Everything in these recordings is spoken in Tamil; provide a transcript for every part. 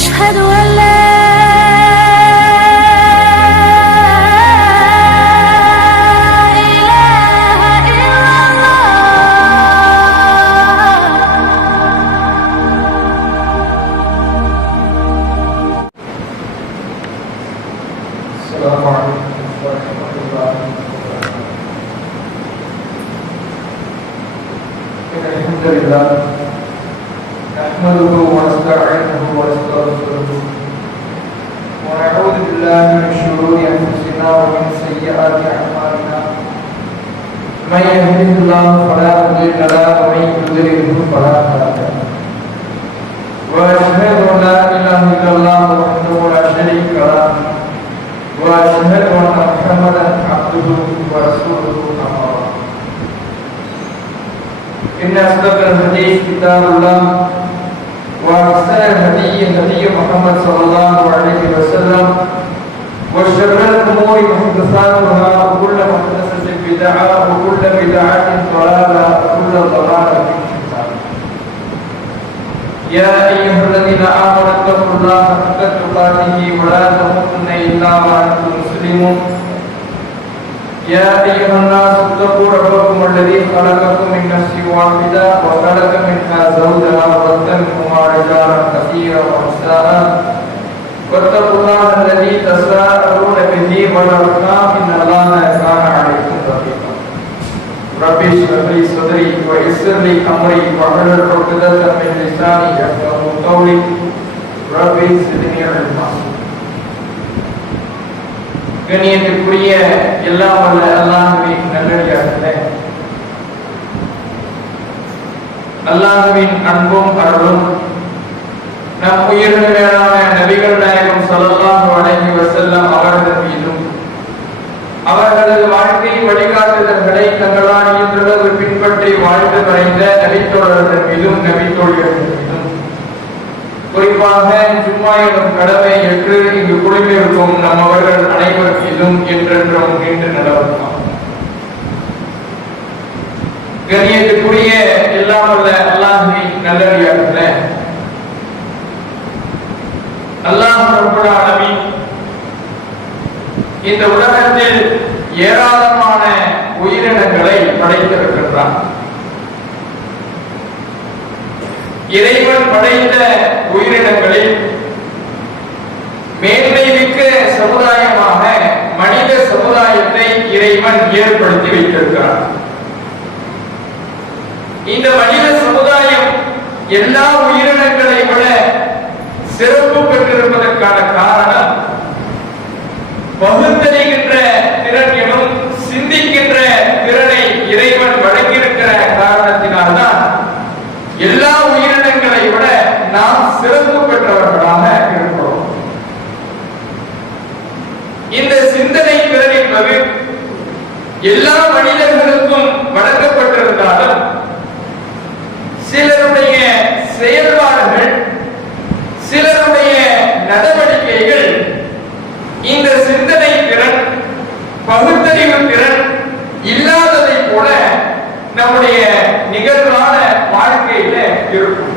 أشهد أن لا السلام عليكم ورحمة الله وبركاته. إن الحمد لله نحمده ونستعينه ونستغفره ونعوذ بالله من شرور أنفسنا ومن سيئات أعمالنا. من يهده الله فلا مضل له ومن يضلل فلا هادي له. وأشهد أن لا إله إلا الله وحده لا شريك له وأشهد أن محمدا عبده ورسوله أما بعد. إن أصدق الحديث كتاب الله وأحسن الهدي هدي محمد صلى الله عليه وسلم وشر الأمور محدثاتها وكل محدثة بدعة وكل بدعة ضلالة وكل ضلالة في النار. يا أيها الذين آمنوا اتقوا الله حق تقاته ولا تموتن إلا وأنتم مسلمون. يا أيها الناس اتقوا ربكم الذي خلقكم من نفس واحدة وخلق منها زوجها وبث منهما رجالا كثيرا ونساء واتقوا الله الذي تساءلون به والأرحام إن الله كان عليكم رقيبا. رب اشرح لي صدري ويسر لي أمري واحلل عقدة من لساني يفقهوا قولي. رب زدني علما. கண்ணியத்திற்குரிய எல்லாம் வல்ல அல்லாஹ்வின் நல்லடியார்களே, அல்லாஹ்வின் அன்பும் அருளும் நம் உயிரின் மேலான நபிகள் நாயகம் ஸல்லல்லாஹு அலைஹி வஸல்லம் அவர்கள் மீதும் அவர்களது வாழ்க்கை வழிகாட்டுதல்களை தங்களால் இயன்றளவு பின்பற்றி வாழ்ந்து மறைந்த நபித்தோழர்கள் மீதும் நபித்தோழியர்கள் மீதும் குறிப்பாக ஜும்மா எனும் கடமை ஏற்று இங்கு குழுமியிருக்கும் நம் அவர்கள் அனைவர் மீதும் என்றென்றும் நின்று நிலவலாம். கண்ணியத்துக்குரிய எல்லாம் வல்ல அல்லாஹ்வின் நல்லடியார்களே, அல்லாஹ் ரப்பல் ஆலமீன் இந்த உலகத்தில் ஏராளமான உயிரினங்களை படைத்திருக்கின்றான். இறைவன் படைத்த உயிரினங்களில் மேன்மை மிக்க சமுதாயமாக மனித சமுதாயத்தை இறைவன் ஏற்படுத்தி வைத்திருக்கிறார். இந்த மனித சமுதாயம் எல்லா உயிரினங்களை விட சிறப்பு பெற்றிருப்பதற்கான காரணம் பகுத்தறிகின்ற திறன் எனும் சிந்திக்கின்ற திறனை இறைவன் வழங்கியிருக்கிற காரணத்தினால்தான் எல்லா உயிரினங்களை விட நாம் சிறப்பு பெற்றவர்களாக இருக்கிறோம். இந்த சிந்தனை திறன் என்பது எல்லா மனிதர்களுக்கும் வழங்கப்பட்டிருந்தாலும் சிலருடைய செயல்பாடுகள் சிலருடைய நடவடிக்கைகள் இந்த சிந்தனை திறன் பகுத்தறிவு திறன் இல்லாததை போல நம்முடைய நிகழ்வான வாழ்க்கையில இருக்கும்.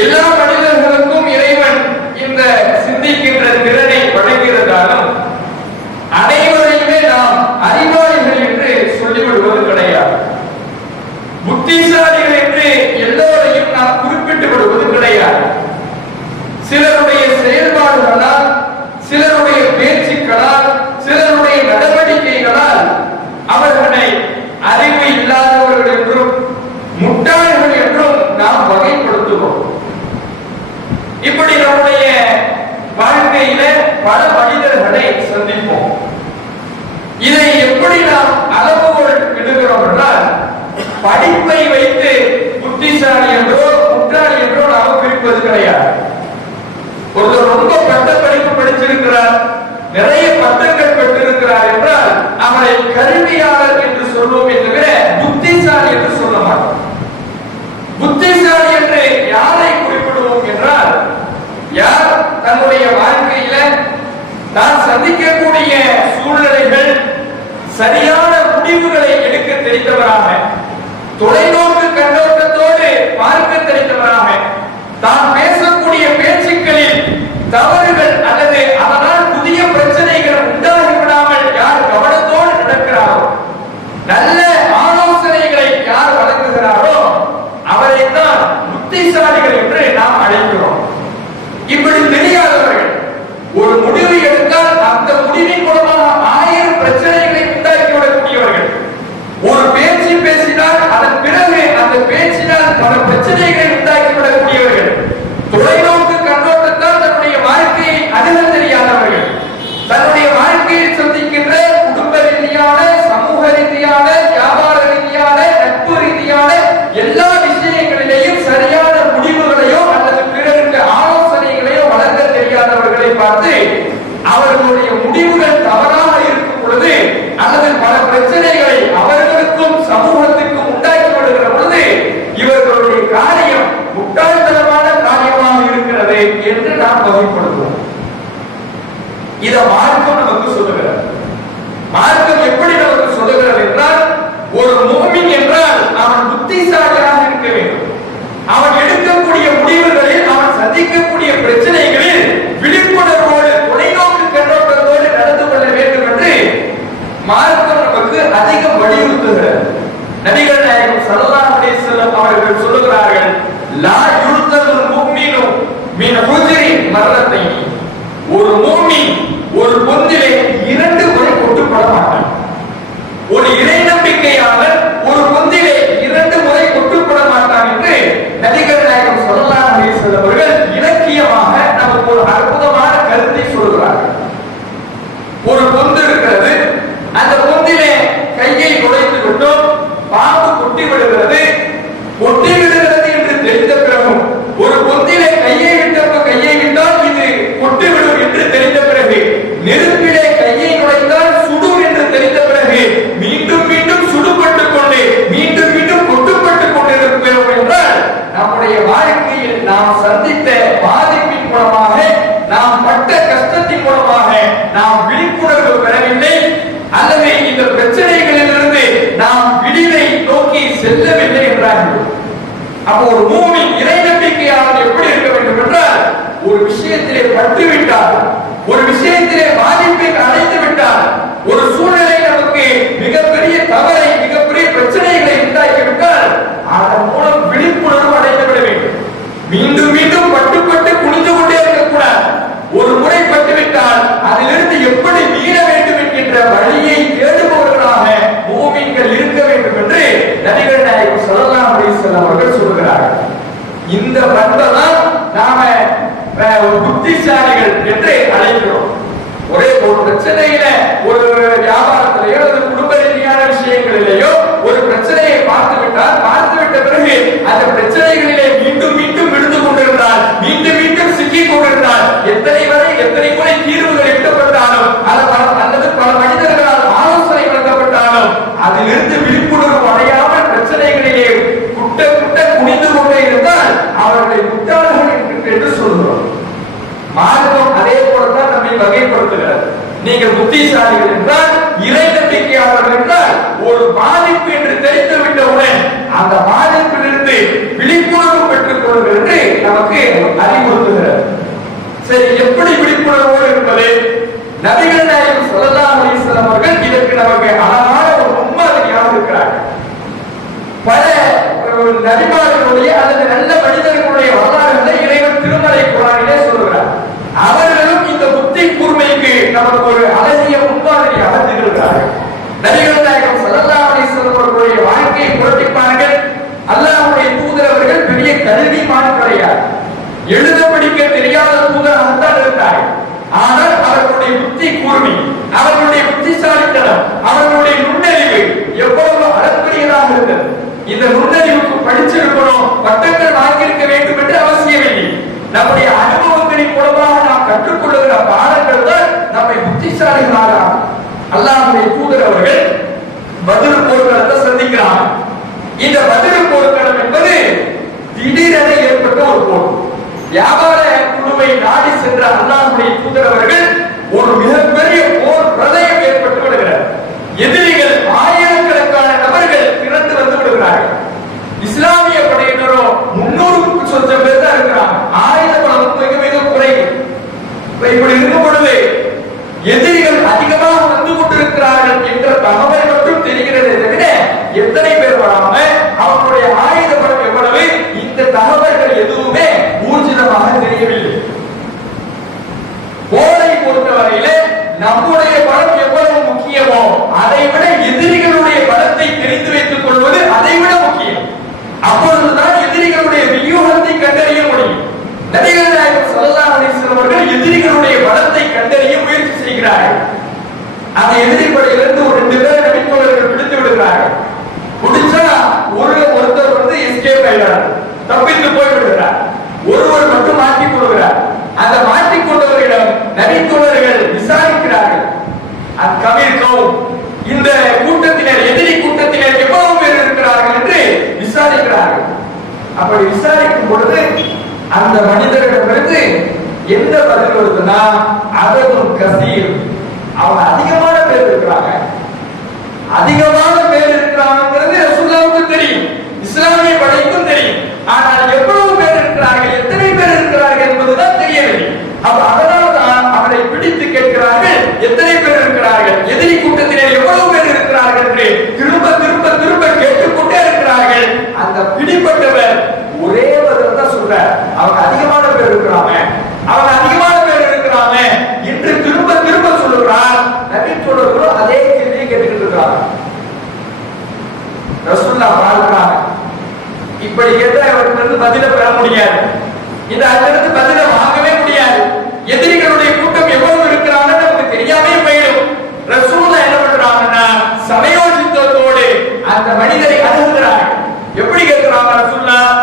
எல்லா மனிதர்களுக்கும் இறைவன் இந்த சிந்திக்கின்ற திறனை வழங்கியிருந்தாலும் அனைவரையுமே நாம் அறிவாளிகள் என்று சொல்லிவிடுவது கிடையாது. புத்திசாலிகள் என்று எல்லோரையும் நாம் குறிப்பிட்டு விடுவது கிடையாது. சிலருடைய செயல்பாடுகளால் சிலருடைய பேச்சுக்களால் சிலருடைய நடவடிக்கைகளால் அவர்களை அறிவு இல்லாதவர்கள் என்றும் முட்டாள்கள் என்றும் நாம் வகைப்படுத்துவோம். இப்படி நம்முடைய வாழ்க்கையில பல மனிதர்களை சந்திப்போம். இதை எப்படி நாம் அளவுகோல் இடுகிறோம் என்றால் படிப்பை வைத்து புத்திசாலி என்றோ முட்டாளி என்றோ நாம் பிரிப்பது கிடையாது. ஒருவர் ரொம்ப பட்ட படிப்பு படிச்சிருக்கிறார், நிறைய பட்டங்கள் பெற்றிருக்கிறார் என்றால் அவரை கல்வியாளர் என்று சொல்லுவோம் தவிர புத்திசாலி என்று சொல்ல மாட்டோம். புத்திசாலி என்று யாரை குறிப்பிடுவோம் என்றால் யார் தன்னுடைய வாழ்க்கையில தான் சந்திக்கக்கூடிய சூழ்நிலைகள் சரியான முடிவுகளை எடுக்க தெரிந்தவராக தொலைநோக்கு கண்ணோட்டத்தோடு பார்க்க தெரிந்தவராக தான் புத்திசாலிகள் என்று நாம் அழைக்கிறோம். இப்படி தெரியாதவர்கள் ஒரு முடிவு எடுத்தால் அந்த முடிவின் மூலமாக 1000 பிரச்சனைகளை உண்டாக்கிவிடக்கூடியவர்கள். ஒரு பேச்சு பேசினால் அதன் பிறகு அந்த பேச்சினால் பல பிரச்சனைகளை உண்டாக்கிவிடக்கூடியவர்கள். தொலைநோக்கு கண்ணோட்டத்தால் தன்னுடைய வாழ்க்கையை அணுக தெரியாதவர்கள், தன்னுடைய வாழ்க்கையில் சந்திக்கின்ற குடும்ப ரீதியான, சமூக ரீதியான, வியாபார ரீதியான, நட்பு ரீதியான எல்லா விஷயங்களிலேயும் சரியான முடிவுகளையோ அல்லது பிறருக்கு ஆலோசனைகளையோ வழங்க தெரியாதவர்களை பார்த்து அவர்களுடைய முடிவுகள் தவறாக இருக்கும் பொழுது அல்லது பல பிரச்சனைகளை அவர்களுக்கும் சமூகத்திற்கும் உண்டாக்கி விடுகிற பொழுது இவர்களுடைய காரியம் முட்டாள்தனமான காரியமாக இருக்கிறது என்று நாம் வகைப்படுத்துவோம். இத மார்க்கம் நமக்கு சொல்லுகிறது. மார்க்கம் எப்படி நமக்கு சொல்லுகிறது என்றால், ஒரு முஃமின் என்றால் அவன் புத்திசாலியாக இருக்க வேண்டும். அவன் எடுக்கக்கூடிய முடிவுகளில், அவன் சந்திக்கக்கூடிய பிரச்சனைகளில் விழிப்புணர்வோடு, தொலைநோக்கு கண்ணோட்டத்தோடு நடந்து கொள்ள வேண்டும் என்று மார்க்கம் நமக்கு அதிகம் வலியுறுத்துகிறது. நபிகள் நாயகம் ஸல்லல்லாஹு அலைஹி வஸல்லம் அவர்கள் சொல்லுகிறார்கள், லா யுல்தல் முஃமினு மின் ஹுஜ்ரி மர்ரத்தைன். ஒரு முஃமின் ஒரு பொந்திலே 2 முறை கொட்டுப்பட மாட்டான். ஒரு இறை நம்பிக்கையாளர் ஒரு பொந்திலே 2 முறை கொட்டுப்பட மாட்டான் என்று நபிகள் நாயகம் ஸல்லல்லாஹு அலைஹி வஸல்லம் அவர்கள் இலக்கியமாக நமக்கு ஒரு அற்புதமான கருத்தை சொல்கிறார்கள். ஒரு பொந்து இருக்கிறது, அந்த பொந்திலே கையை நுழைத்து விட்டோம், பாம்பு கொட்டி விடுகிறது. கொட்டி விடுகிறது என்று தெரிந்த பிறகும் ஒரு பொந்திலே கையை விட்டால் இது கொட்டி விடும் என்று தெரிந்த பிறகு, நெருப்பிலே கையை நுழைத்தால் சுடும் என்று தெரிந்த பிறகு மீண்டும் மீண்டும் சுடுபட்டுக் கொண்டு மீண்டும் மீண்டும் கொட்டுப்பட்டுக் கொண்டிருக்கிறோம் என்றால், நம்முடைய வாழ்க்கையில் நாம் சந்தித்த பாதிப்பின் மூலமாக, நாம் பட்ட கஷ்டத்தின் மூலமாக நாம் விழிப்புணர்வு பெறவில்லை அல்லது இந்த பிரச்சனைகளிலிருந்து நாம் விடிவை நோக்கி செல்லவில்லை என்றார்கள். அப்போ ஒரு மூமின் இறை நம்பிக்கையாளர் எப்படி இருக்க வேண்டும் என்றால், ஒரு விஷயத்திலே பட்டுவிட்டால், ஒரு விஷயத்திலே பாதிப்பை அடைந்து விட்டால், ஒரு சூழ்நிலை நமக்கு மிகப்பெரிய தவறை, மிகப்பெரிய பிரச்சனைகளை உண்டாக்கிவிட்டால் அதன் மூலம் விழிப்புணர்வு அடைந்து விட வேண்டும். மீண்டும் மீண்டும் பட்டு குனிந்து கொண்டே இருக்கக்கூடாது. ஒரு முறை பட்டுவிட்டால் அதிலிருந்து எப்படி மீள வேண்டும் என்கின்ற வழியை தேடுபவர்களாக மூமின்கள் இருக்க வேண்டும் என்று நபிகள் நாயகம் ஸல்லல்லாஹு அலைஹி வஸல்லம் அவர்கள் சொல்கிறார்கள். இந்த பண்பை தான் நாம புத்திசாலிகள் என்று அழைக்கிறோம். ஒரே ஒரு பிரச்சனையில, ஒரு வியாபாரத்திலேயோ அல்லது குடும்ப ரீதியான விஷயங்களிலேயோ ஒரு பிரச்சனையை பார்த்துவிட்ட பிறகு அந்த பிரச்சனைகளிலே மீண்டும் மீண்டும் விழுந்து கொண்டிருந்தால், மீண்டும் மீண்டும் சிக்கிக் கொண்டிருந்தால், எத்தனை முறை தீர்வுகள் எட்டப்பட்டாலும் அல்லது பல மனிதர்களால் ஆலோசனை வழங்கப்பட்டாலும் அதிலிருந்து விழிப்புணர்வு அடையாமல் பிரச்சனைகளிலே குட்ட குனிந்து கொண்டே இருந்தால் அவர்களை முட்டாள்கள் என்று சொல்கிறோம். மார்க்கம் அதே போலதான் நம்மை வகைப்படுத்துகிறது. நீங்கள் புத்திசாலிகள் என்றால், இறை நம்பிக்கையாளர்கள் என்றால், ஒரு பாதிப்பு என்று தெரிந்து விட்டவுடன் அந்த பாதிப்பிலிருந்து விழிப்புணர்வு பெற்றுக் கொள்ளுங்கள் என்று நமக்கு அறிவுறுத்துகிறது. சரி, எப்படி விழிப்புணர்வோடு இருப்பது? நபிகள் நாயகம் ஸல்லல்லாஹு அலைஹி வஸல்லம் அவர்கள் இதற்கு நமக்கு அழகான ஒரு முன்மாதிரியாக இருக்கிறார்கள். பல நபிமார்களுடைய அல்லது நல்ல மனிதர்களுடைய வரலாறுகளை இறைவன் திருமலை குர்ஆனிலே சொல்கிறார். அவர்களும் இந்த புத்தி கூர்மைக்கு நமக்கு ஒரு அழகிய முன்மாதிரியாக திகழ்கிறார்கள். நபிகள் நாயகம் ஸல்லல்லாஹு அலைஹி வஸல்லம் அவர்களுடைய வாழ்க்கையை புரட்டி பாருங்கள். அல்லாஹ்வுடைய தூதர் அவர்கள் பெரிய கல்விமான் கிடையாது, எழுத படிக்க தெரியாத தூதராகத்தான் இருந்தார்கள். ஆனால் அவர்களுடைய புத்தி கூர்மை, அவர்களுடைய புத்திசாலித்தனம், அவர்களுடைய நுண்ணறிவு எவ்வளவு அளப்பரியதாக இருந்தது. இந்த நுண்ணறிவுக்கு படிச்சிருக்கணும், பட்டங்கள் வாங்கியிருக்க வேண்டும் என்று அவசியமில்லை. நம்முடைய அனுபவங்களின் மூலமாக நாம் கற்றுக்கொள்ளுகிற பாடங்கள் தான் நம்மை புத்திசாலிகளாக. அல்லாஹ்வுடைய தூதர் அவர்கள் பத்ர் போர்க்களத்தை சந்திக்கிறார். இந்த பத்ர் போர்க்களம் என்பது திடீரென ஏற்பட்ட ஒரு போர். வியாபார குழுவை நாடி சென்ற அல்லாஹ்வுடைய தூதர் அவர்கள் ஒரு மிகப்பெரிய போர் பிரளயம் ஏற்பட்டு விடுகிறார். எதிரிகள் ஆயிரக்கணக்கான நபர்கள் திரண்டு வந்து விடுகிறார்கள். இஸ்லாமிய படையினரோ 300க்கும் சொச்சம் பேர் தான் இருக்கிறாங்க. ஆயுத பலம் மிக மிக குறைவு. இப்படி இருக்கும் பொழுது எதிரிகள் அதிகமாக வந்து கொண்டிருக்கிறார்கள் என்ற தகவல் மட்டும் தெரிகிறதே தவிர எத்தனை பேர் வராம அவர்களுடைய ஆயுத பலம் எவ்வளவு இந்த தகவல்கள் அதை விட எதிரிகளுடைய பலத்தை தெரிந்து வைத்துக் கொள்வது அதை விட முக்கியம். அப்பொழுதுதான் எதிரிகளுடைய வியூகத்தை கண்டறிய முடியும். நபிகள் நாயகம் ஸல்லல்லாஹு அலைஹி வஸல்லம் அவர்கள் எதிரிகளுடைய பலத்தை கண்டறிய முயற்சி செய்கிறார்கள். அந்த எதிரி படையிலிருந்து ஒரு 2 பேர் நபித்தோழர்கள் பிடித்து விடுகிறார்கள். பிடிச்சா ஒருத்தர் வந்து எஸ்கேப் ஆயிடுறார், தப்பித்து போய் விடுகிறார். ஒருவர் மட்டும் மாட்டிக் கொள்கிறார். அந்த மாட்டிக் கொண்டவர்களிடம் நபித்தோழர்கள் விசாரிக்கிறார்கள். இந்த கூட்டத்தினர், எதிரி கூட்டத்தினர் எவ்வளவு பேர் இருக்கிறார்கள் என்று விசாரிக்கிறார்கள். அப்படி விசாரிக்கும் பொழுது அந்த மனிதர்களிடமிருந்து என்ன பதில் வருதுன்னா, அததும் கசீர், அவங்க அதிகமான பேர் இருக்கிறாங்க. அதிகமான பேர் இருக்கிறாங்கிறது ரசூலுல்லாஹ்வுக்கு தெரியும், இஸ்லாமிய படைக்கும் தெரியும். ஆனால் எவ்வளவு பேர் இருக்கிறார்கள், எத்தனை பேர் இருக்கிறார்கள் என்பதுதான் தெரியவில்லை. அப்ப அதனால்தான் அவரை பிடித்து கேட்கிறார்கள், எத்தனை பேர் இருக்கிறார்கள், எதிரி கூட்டத்தினர் எவ்வளவு பேர் இருக்கிறார்கள் என்று திரும்ப திரும்ப திரும்ப கேட்டுக்கொண்டே இருக்கிறார்கள். அந்த பிடிப்பட்டவர் ஒரே பதில் தான் சொல்றார், அவங்க அதிகமான பேர் இருக்கிறாங்க, அவங்க அதிகமான பேர் இருக்கிறாங்க என்று திரும்ப திரும்ப சொல்லுகிறார். நபித்தோழர்களும் அதே கேள்வியை கேட்டுக்கிட்டு இருக்கிறாங்க. ரசூலுல்லாஹ் பார்க்கிறாங்க, இப்படி கேட்டா அவருக்கு பதில பெற முடியாது, இந்த அடுத்து பதில வாங்கவே முடியாது. எதிரிகளுடைய கூட்டம் எவ்வளவு இருக்கிறாங்கன்னு நமக்கு தெரியாமே போயிடும். ரசூலுல்லாஹ் என்ன பண்றாங்கன்னா, சமயோசித்தத்தோடு அந்த மனிதரை அணுகுகிறாங்க. எப்படி கேட்கிறாங்க ரசூலுல்லாஹ்,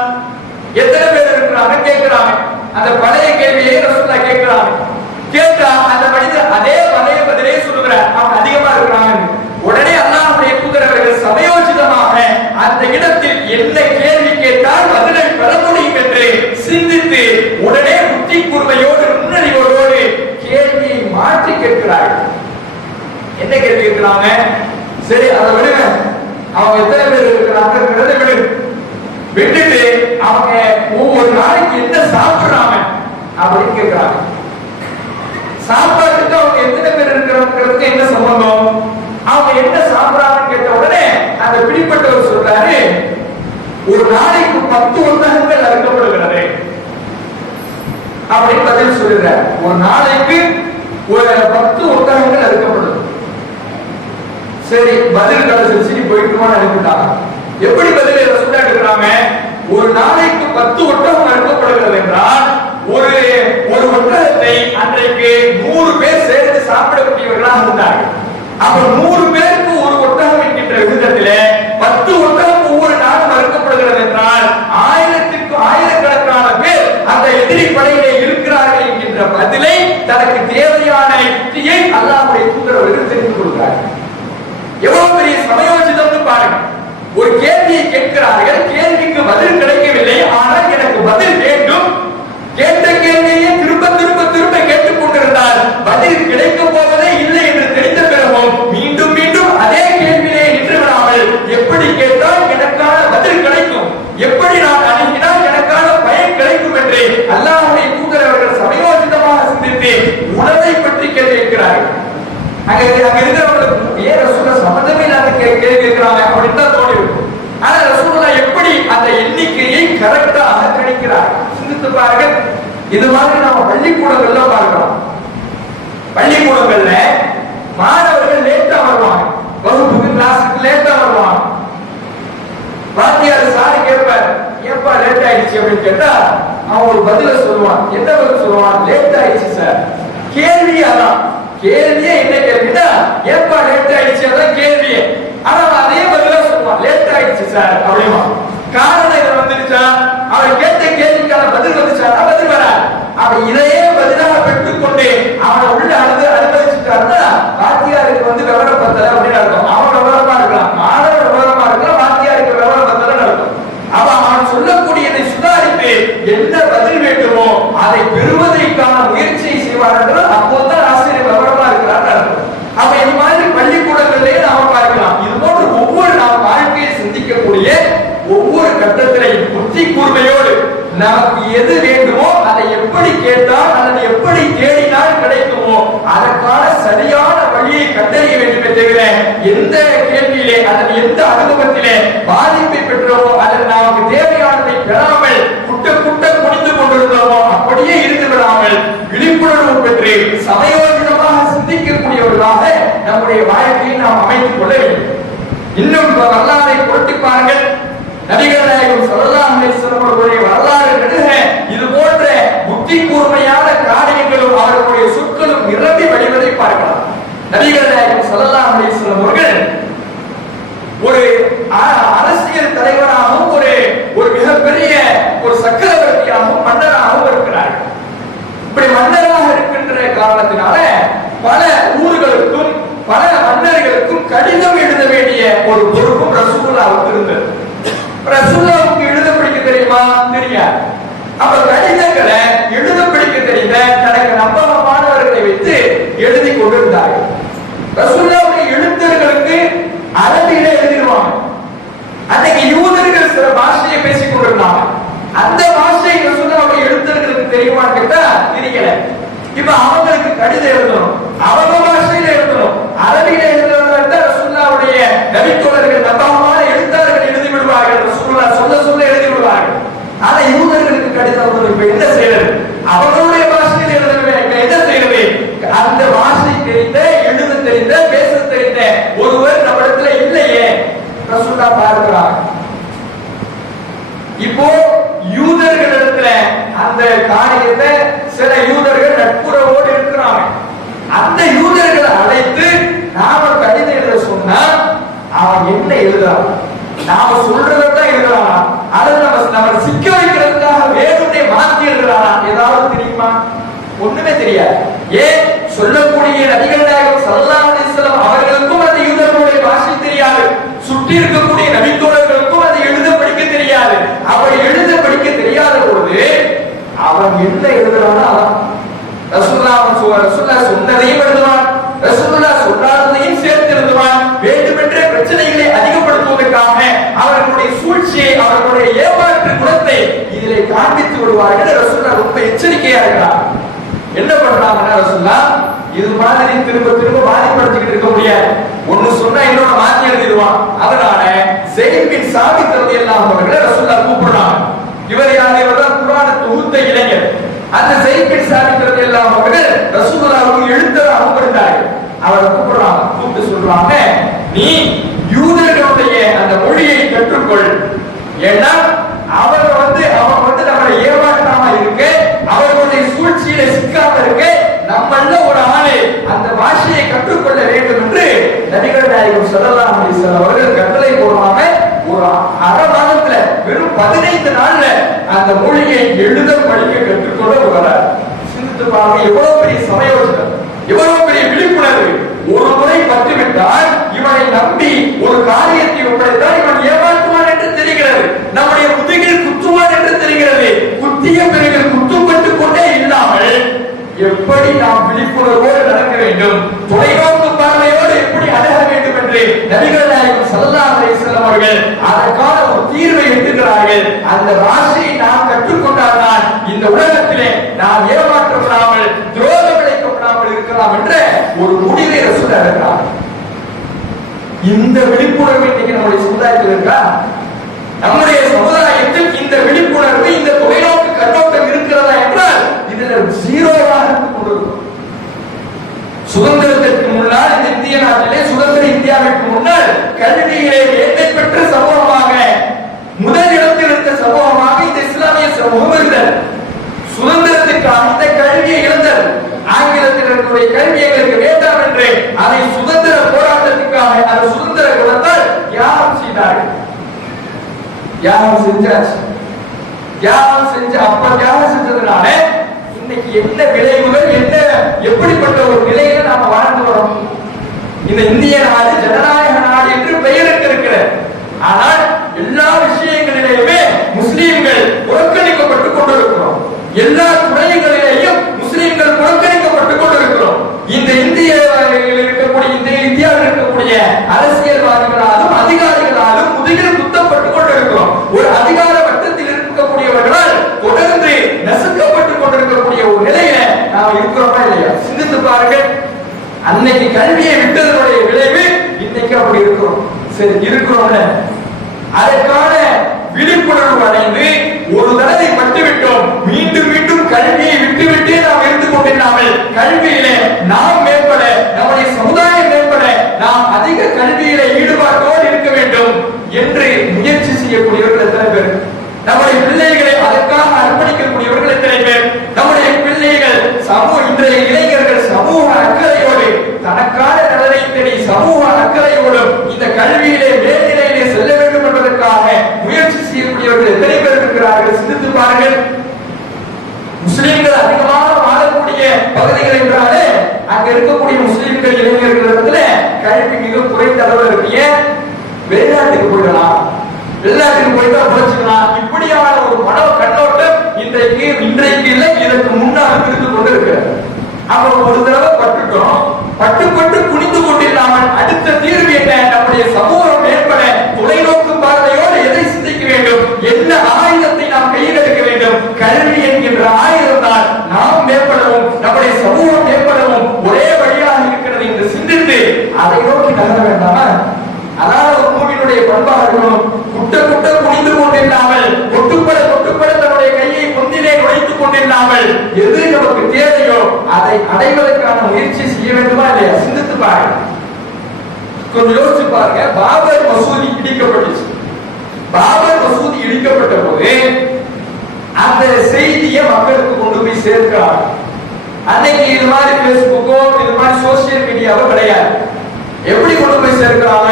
எத்தனை பேர் இருக்கிறாங்க கேட்கிறாங்க. அந்த பழைய கேள்வியை ரசூலுல்லாஹ் கேட்கிறாங்க. கேட்டா அந்த மனிதர் அதே பழைய பதிலே சொல்லுகிறார், அவங்க அதிகமா இருக்கிறாங்க. உடனே அல்லாஹ்வுடைய தூதர் அவர்கள் சமயோசிதமாக அந்த இடத்தில் என்ன கேள்வி கேட்டால் பதிலை பெற முடியும் என்று சிந்தித்து உடனே புத்தி கூர்மையோடு நுண்ணறிவோடு கேள்வியை மாற்றி கேட்கிறார்கள். என்ன கேள்வி கேட்கிறாங்க? சரி, அதை விடுங்க, அவங்க எத்தனை பேர் இருக்கிறாங்கிறத விடுங்க, விட்டுட்டு அவங்க ஒவ்வொரு நாளைக்கு என்ன சாப்பிடுறாங்க அப்படின்னு கேட்கிறாங்க. சாப்பாட்டுக்கு அவங்க எத்தனை பேர் இருக்கிறாங்கிறதுக்கு என்ன சம்பந்தம், அவங்க என்ன சாப்பிடுறாங்கன்னு கேட்ட உடனே அந்த பிடிப்பட்டவர் சொல்றாரு, ஒரு நாளைக்கு 10 ஒட்டகங்கள் அறுக்கப்படுகிறது அப்படின்னு பதில் சொல்றார். ஒரு நாளைக்கு 10 ஒட்டகங்கள் அறுக்கப்படுது. சரி, பதில் கிடைச்சிருச்சு, போயிட்டுமான்னு அனுப்பிட்டாங்க. எப்படி பதில் ரசூலுல்லாஹ் எடுக்கிறாங்க? ஒரு நாளைக்கு 10 ஒட்டகம் அறுக்கப்படுகிறது என்றால் ஒரு ஒட்டகத்தை அன்றைக்கு 100 பேர் சேர்ந்து சாப்பிடக்கூடியவர்களாக இருந்தார்கள். அப்ப 100 பேருக்கு ஒரு ஒட்டகம் என்கின்ற விதத்திலே 10 ஒட்டகம் ஒவ்வொரு நாளும் அறுக்கப்படுகிறது என்றால் ஆயிரக்கணக்கான பேர் அந்த எதிரி படையிலே இருக்கிறார்கள் என்கின்ற பதிலை, தனக்கு தேவையான யுக்தியை அல்லாஹ்வுடைய தூதர் அவர்கள் தெரிந்து கொள்கிறார்கள். எவ்வளவு பெரிய சமயோசிதம்னு பாருங்க. ஒரு கேள்வியை கேட்கிறார்கள், கேள்விக்கு பதில் கிடைக்கவில்லை, ஆனால் எனக்கு பதில் வேண்டும். கேட்ட கேள்வியை திரும்ப திரும்ப திரும்ப கேட்டுக் கொண்டிருந்தால் பதில் கிடைக்கப் போவதே இல்லை என்று தெரிந்த பிறகும் மீண்டும் மீண்டும் அதே கேள்வியை நின்று விடாமல், எப்படி கேட்டால் எனக்கான பதில் கிடைக்கும், எப்படி நான் அணுகினால் எனக்கான பயன் கிடைக்கும் என்று அல்லாஹ்வுடைய தூதர் அவர்கள் சமயோசிதமாக சிந்தித்து உணவை பற்றி கேள்வி கேட்கிறார்கள். அங்க இருக்கிறவங்களுக்கு ஏன் ரசூலுல்லாஹ் சம்பந்தமே இல்லாத கேள்வி கேட்கிறாங்க அப்படின்னு தான் தோணி இருக்கும். ஆனா ரசூலுல்லாஹ் எப்படி அந்த எண்ணிக்கையை கரெக்டாக கணிக்கிறார் சிந்தித்து பாருங்கள். இது மாதிரி நாம பள்ளிக்கூடங்கள்ல பார்க்கிறோம். பள்ளிக்கூடங்கள்ல மாணவர்கள் லேட்டா வருவாங்க, வகுப்புக்கு கிளாஸுக்கு லேட்டா வருவாங்க. வாத்தியார் சார் கேட்பார், ஏப்பா லேட் ஆயிடுச்சு அப்படின்னு கேட்டா அவன் ஒரு பதில சொல்லுவான். என்ன பதில் சொல்லுவான்? லேட் ஆயிடுச்சு சார். கேள்வி அதான், கேள்வியே என்ன கேள்வினா ஏப்பா லேட் ஆயிடுச்சு, அதான் கேள்வியே. ஆனா அதே பதிலா சொல்லுவான், லேட் ஆயிடுச்சு சார் அப்படிமா. காரணம் இது வந்துருச்சா, அவன் கேட்ட கேள்விக்கான பதில் வந்துச்சா? பதில் வரா. அவன் இதையே பதிலாக பெற்றுக்கொண்டு அவனை உள்ள அனுமதிச்சுட்டாருன்னா வாத்தியாருக்கு விவரம் பத்தல அப்படின்னு அர்த்தம். அவன் விவரமா இருக்கலாம், மாணவர் விவரமா இருக்கலாம், வாத்தியாருக்கு விவரம் பத்தலன்னு அர்த்தம். அவன் சொல்லக்கூடியதை சுதாரித்து என்ன பதில் வேண்டுமோ அதை பெறுவதற்கான முயற்சியை செய்வார் என்று அப்போதுதான் ஆசிரியர் விவரமா இருக்கிறார் அர்த்தம். அவன் இந்த மாதிரி பள்ளிக்கூடங்களிலேயே நாம பார்க்கலாம். இது போன்று ஒவ்வொரு நாம் வாழ்க்கையை சிந்திக்கக்கூடிய ஒவ்வொரு கட்டத்திலையும் புத்தி கூர்மையோடு நமக்கு எது வேண்டுமோ அதை எப்படி கேட்டால் அல்லது எப்படி தேடினால் கிடைக்குமோ அதற்கான சரியான வழியை கண்டறிய வேண்டுமே தவிர எந்த கேள்வியிலே அல்லது எந்த அனுபவத்திலே பாதிப்பை பெற்றோமோ அல்லது நமக்கு தேவையானதை பெறாமல் குட்ட குட்ட குனிந்து கொண்டிருந்தோமோ அப்படியே இருந்து விடாமல் விழிப்புணர்வு பெற்று சமயோஜிதமாக சிந்திக்கக்கூடியவர்களாக நம்முடைய வாழ்க்கையை நாம் அமைத்துக் கொள்ள வேண்டும். இன்னும் வரலாறை புரட்டி பாருங்கள். நபிகள் நாயகம் ஸல்லல்லாஹு அலைஹி வஸல்லம் அவர்களுடைய வரலாறு நடுக இது போன்ற புத்தி கூர்மையான காரியங்களும் அவர்களுடைய சொற்களும் நிரம்பி வழிவதை பார்க்கலாம். நபிகள் நாயகம் ஸல்லல்லாஹு அலைஹி வஸல்லம் அவர்கள் ஒரு அரசியல் தலைவராகவும் ஒரு மிகப்பெரிய ஒரு சக்கரவர்த்தியாகவும் மன்னராகவும் இருக்கிறார்கள். இப்படி மன்னராக இருக்கின்ற காரணத்தினால பல ஊர்களுக்கும் பல மன்னர்களுக்கும் கடிதம் எழுத வேண்டிய ஒரு பொறுப்பும் ரசூலுல்லாஹ்வுக்கு இருந்தது. ரசூலுல்லாஹ்வுக்கு எழுத படிக்க தெரியுமா? தெரியாது. அப்ப கடிதங்களை எழுத படிக்க தெரிந்த தனக்கு நம்பகமானவர்களை வைத்து எழுதி கொண்டிருந்தார்கள். ரசூலுல்லாஹ்வுடைய எழுத்தர்களுக்கு அரபியில எழுதிடுவாங்க. அன்னைக்கு யூதர்கள் சில பாஷையை பேசிக் கொண்டிருந்தாங்க. அந்த பாஷை ரசூலுல்லாஹ்வுடைய எழுத்தர்களுக்கு தெரியுமான்னு கேட்டா தெரியல. இப்ப அவங்களுக்கு கடிதம் எழுதணும், அவங்க பாஷையில எழுதணும். அரபியில எழுதுறத ரசூலுல்லாஹ்வுடைய நபித்தோழர்கள் நம்பகமான எழுத்தாளர்கள் எழுதி விடுவார்கள். ரசூலுல்லாஹ் சொல்ல எழுதி விடுவார்கள். ஆனா யூதர்களுக்கு கடிதம் எழுதணும். இப்ப என்ன செய்யறது? அவங்களுடைய பாஷையில எழுதவே இப்ப என்ன செய்யறது? அந்த பாஷை தெரிந்த, எழுத தெரிந்த, பேச தெரிந்த ஒருவர் நம்மிடத்துல இல்லையே. ரசூலுல்லாஹ் பார்க்கிறார். இப்போ யூதர்களிடத்துல அந்த காரியத்தை சில யூதர்கள் நட்புறவோடு இருக்கிறாங்க. அந்த யூதர்களை அழைத்து நாம கடிதம் எழுத சொன்னா அவன் என்ன எழுதுறான்? நாம சொல்றதான் எழுதுறானா அல்லது நம்ம சிக்க வைக்கிறதுக்காக வேணும்னே மாற்றி எழுதுறானா? ஏதாவது தெரியுமா? ஒண்ணுமே தெரியாது. ஏன் சொல்லக்கூடிய நபிகள் நாயகம் ஸல்லல்லாஹு அலைஹி வஸல்லம் அவர்களுக்கும் அந்த யூதர்களுடைய பாஷை தெரியாது. சுற்றி இருக்கக்கூடிய நபித்தோழர்களுக்கும் அது எழுத படிக்க தெரியாது. அப்படி எழுத படிக்க தெரியாத பொழுது அவன் என்ன எழுதுறானா ரசூலுல்லாஹ் சொன்னதையும் எழுதுவான், ரசூலுல்லாஹ் சொல்லாததையும் சேர்த்து எழுதுவான். வேண்டுமென்றே பிரச்சனைகளை அதிகப்படுத்துவதற்காக அவர்களுடைய சூழ்ச்சியை, அவர்களுடைய ஏமாற்று குணத்தை இதிலே காண்பித்து விடுவார்கள். ரசூலுல்லாஹ் ரொம்ப எச்சரிக்கையா இருக்கிறார். என்ன பண்றாங்கன்னா ரசூலுல்லாஹ் இது மாதிரி திரும்ப திரும்ப பாதிப்படுத்திக்கிட்டு இருக்க முடியாது. ஒன்னு சொன்னா இன்னொன்னு மாத்தி எழுதிடுவான். அதனால ஸைத் பின் சாபித் ரலியல்லாஹு அன்ஹு அவர்களை ரசூலுல்லாஹ் கூப்பிடுறாங்க. இவர் யார்? இவர்தான் குர்ஆனை தொகுத்த இளைஞர். அந்த ஸைத் பின் சாபித் ரலியல்லாஹு அன்ஹு அவர்கள் ரசூலுல்லாஹ்வுக்கு எழுத்தராகவும் இருந்தார்கள். அவரை கூப்பிடுறாங்க. கூப்பிட்டு சொல்றாங்க, நீ யூதர்களுடைய அந்த மொழியை கற்றுக்கொள். ஏன்னா அவன் வந்து நம்மளை ஏமாற்றாம இருக்கு, அவர்களுடைய சூழ்ச்சியில சிக்காம இருக்கு. நம்மள ஒரு ஆளு அந்த பாஷையை கற்றுக்கொள்ள வேண்டும் என்று நபிகள் நாயகம் ஸல்லல்லாஹு அலைஹி வஸல்லம் அவர்கள் கட்டளை போடுவாங்க. ஒரு அரை மாதத்துல வெறும் 15 நாள்ல அந்த மொழியை எழுத படிக்க கற்றுக்கொள்ள வரார். சிந்தித்து பாருங்க, எவ்வளவு பெரிய சமயோஜனம், எவ்வளவு பெரிய விழிப்புணர்வு. ஒரு முறை பட்டுவிட்டால் இவனை நம்பி ஒரு காரியத்தை ஒப்படைத்தால் இவன் ஏமாற்றுவான் என்று தெரிகிறது. நம்முடைய முதுகில் குத்துவான் என்று தெரிகிறது. குத்திய பிறகு குத்துப்பட்டு கொண்டே இல்லாமல் எப்படி நாம் விழிப்புணர்வோடு நடக்க வேண்டும், தொலைநோக்கு பார்வையோடு எப்படி அணுக வேண்டும் என்று நபிகள் நாயகம் ஸல்லல்லாஹு அலைஹி வஸல்லம் அவர்கள் அதற்கான ஒரு தீர்வை எடுத்துக்கிறார்கள். அந்த பாஷையை நாம் கற்றுக்கொண்டால்தான் இந்த உலகத்திலே நாம் ஏமாற்றப்படாமல், துரோகம் இழைக்கப்படாமல் இருக்கலாம் என்ற ஒரு முடிவை ரசூலுல்லாஹ் எடுக்கிறார். இந்த விழிப்புணர்வு இன்னைக்கு நம்முடைய சமுதாயத்தில் இருக்கா? நம்முடைய சமுதாயத்தில் இந்த விழிப்புணர்வு, இந்த தொலைநோக்கு கண்ணோட்டம் இருக்கிறதா என்றால் இதுல ஜீரோவாக இருந்து கொண்டிருக்கும். சுதந்திரத்திற்கு முன்னால் இந்த இந்திய நாட்டிலே, சுதந்திர இந்தியாவிற்கு முன்னால் கல்வியிலே ஏற்றை பெற்ற சமூகமாக, முதல் இடத்தில் இருந்த சமூகமாக இந்த இஸ்லாமிய சமூகம் இருந்தது. சுதந்திரத்திற்கு அந்த கல்வியை இழந்தது. ஆங்கிலத்தில் இருக்கக்கூடிய கல்வி எங்களுக்கு வேண்டாம் என்று அதை சுதந்திர போராட்டத்திற்காக அந்த சுதந்திர குலத்தால் தியாகம் செய்தார்கள். தியாகம் செஞ்சாச்சு. தியாகம் செஞ்ச அப்ப தியாகம் செஞ்சதுனால இன்னைக்கு என்ன விளைவுகள், என்ன எப்படிப்பட்ட ஒரு நிலையில நாம வாழ்ந்து வரோம். இந்த இந்திய நாடு ஜனநாயக நாடு என்று பெயருக்கு இருக்கிறது. ஆனால் எல்லா விஷயங்களிலேயுமே முஸ்லிம்கள் புறக்கணிக்கப்பட்டுக் கொண்டிருக்கிறோம். எல்லா துறைகளிலேயும் முஸ்லிம்கள் புறக்கணிக்கப்பட்டுக் கொண்டிருக்கிறோம். இந்த இந்தியாவில் இருக்கக்கூடிய அரசியல்வாதிகளாலும் அதிகாரிகளாலும் முதுகில் குத்தப்பட்டுக் கொண்டிருக்கிறோம். ஒரு அதிகார வட்டத்தில் இருக்கக்கூடியவர்களால் தொடர்ந்து நசுக்கப்பட்டுக் கொண்டிருக்கக்கூடிய ஒரு நிலையில நாம் இருக்கிறோமா இல்லையா? சிந்தித்து பாருங்கள். அன்னைக்கு கல்வியை விட்டதனுடைய விளைவு இன்னைக்கு அப்படி இருக்கிறோம். சரி, இருக்கிறோம்ல, அதற்கான விழிப்புணர்வு அடைந்து ஒரு தடவை பட்டுவிட்டோம். மீண்டும் மீண்டும் கல்வியை விட்டுவிட்டே நாம் இருந்து கொண்டிருந்தாமல் கல்வியிலே நாம் மேம்பட, நம்முடைய சமுதாயம் மேம்பட, நாம் அதிக கல்வியில இருக்கக்கூடிய முஸ்லிம்கள் இளைஞர்களிடத்துல கல்வி மிக குறைந்த அளவில் இருக்கு. ஏன்? வெளிநாட்டுக்கு போயிடலாம், வெளிநாட்டுக்கு போயிட்டா புழைச்சுக்கலாம், இப்படியான ஒரு மனோ கண்ணோட்டம் இன்றைக்கு இல்லை, இதற்கு முன்னால் இருந்து கொண்டு இருக்கிறது. அப்ப ஒரு தடவை பட்டுட்டோம், பட்டு குனிந்து கொண்டிருந்தாமல் அடுத்த தீர்வு என்ன? நம்முடைய சமூகம் மேம்பட தொலைநோக்கு பார்வையோடு எதை சிந்திக்க வேண்டும்? என்ன ஆயுதத்தை நாம் கையில் எடுக்க வேண்டும்? கல்வி என்கின்ற ஆயுதம் தான் நாம் மேம்படவும் நம்முடைய சமூகம் மேம்படவும் ஒரே வழியாக இருக்கிறது என்று சிந்தித்து அதை நோக்கி நகர வேண்டாமா? அதாவது ஒரு மூவினுடைய பண்பாக இருக்கணும். குட்ட குனிந்து கொண்டிருந்தாமல், ஒட்டுப்பட தன்னுடைய கையை பொந்திலே நுழைத்துக் கொண்டிருந்தாமல், எது நமக்கு தேவையோ அதை அடைவதற்கான முயற்சி செய்ய வேண்டுமா இல்லையா? சிந்தித்து பாருங்க, கொஞ்சம் யோசிச்சு பாருங்க. பாபர் மசூதி இடிக்கப்பட்டுச்சு. பாபர் மசூதி இடிக்கப்பட்ட போது அந்த செய்தியை மக்களுக்கு கொண்டு போய் சேர்க்கிறாங்க. அன்னைக்கு இது மாதிரி பேஸ்புக்கோ இது மாதிரி சோசியல் மீடியாவோ கிடையாது. எப்படி கொண்டு போய் சேர்க்கிறாங்க?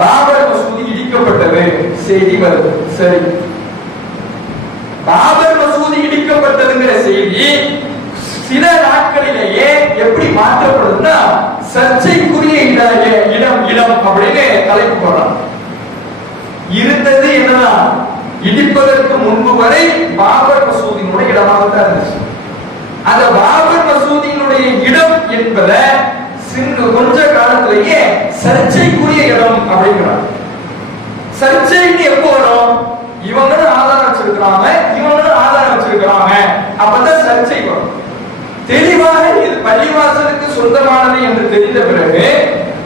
பாபர் மசூதி இடிக்கப்பட்டது செய்தி வருது. சரி, பாபர் மசூதி இடிக்கப்பட்டதுங்கிற செய்தி சில நாட்களிலேயே எப்படி மாற்றப்படுதுன்னா சர்ச்சைக்குரிய இடம் அப்படின்னு தலைப்பு போடுறாங்க. இருந்தது என்னன்னா, இடிப்பதற்கு முன்பு வரை பாபர் மசூதியினுடைய இடமாகத்தான் இருந்துச்சு. அந்த பாபர் மசூதியினுடைய இடம் என்பதை கொஞ்ச காலத்திலேயே சர்ச்சைக்குரிய இடம் அப்படிங்கிறாங்க. சர்ச்சைக்கு எப்போ வரும்? இவங்களும் ஆதாரம் வச்சிருக்கிறாங்க, இவங்களும் ஆதாரம் வச்சிருக்கிறாங்க, அப்பதான் சர்ச்சை வரும். தெளிவாக இது பள்ளிவாசலுக்கு சொந்தமானது என்று தெரிந்த பிறகு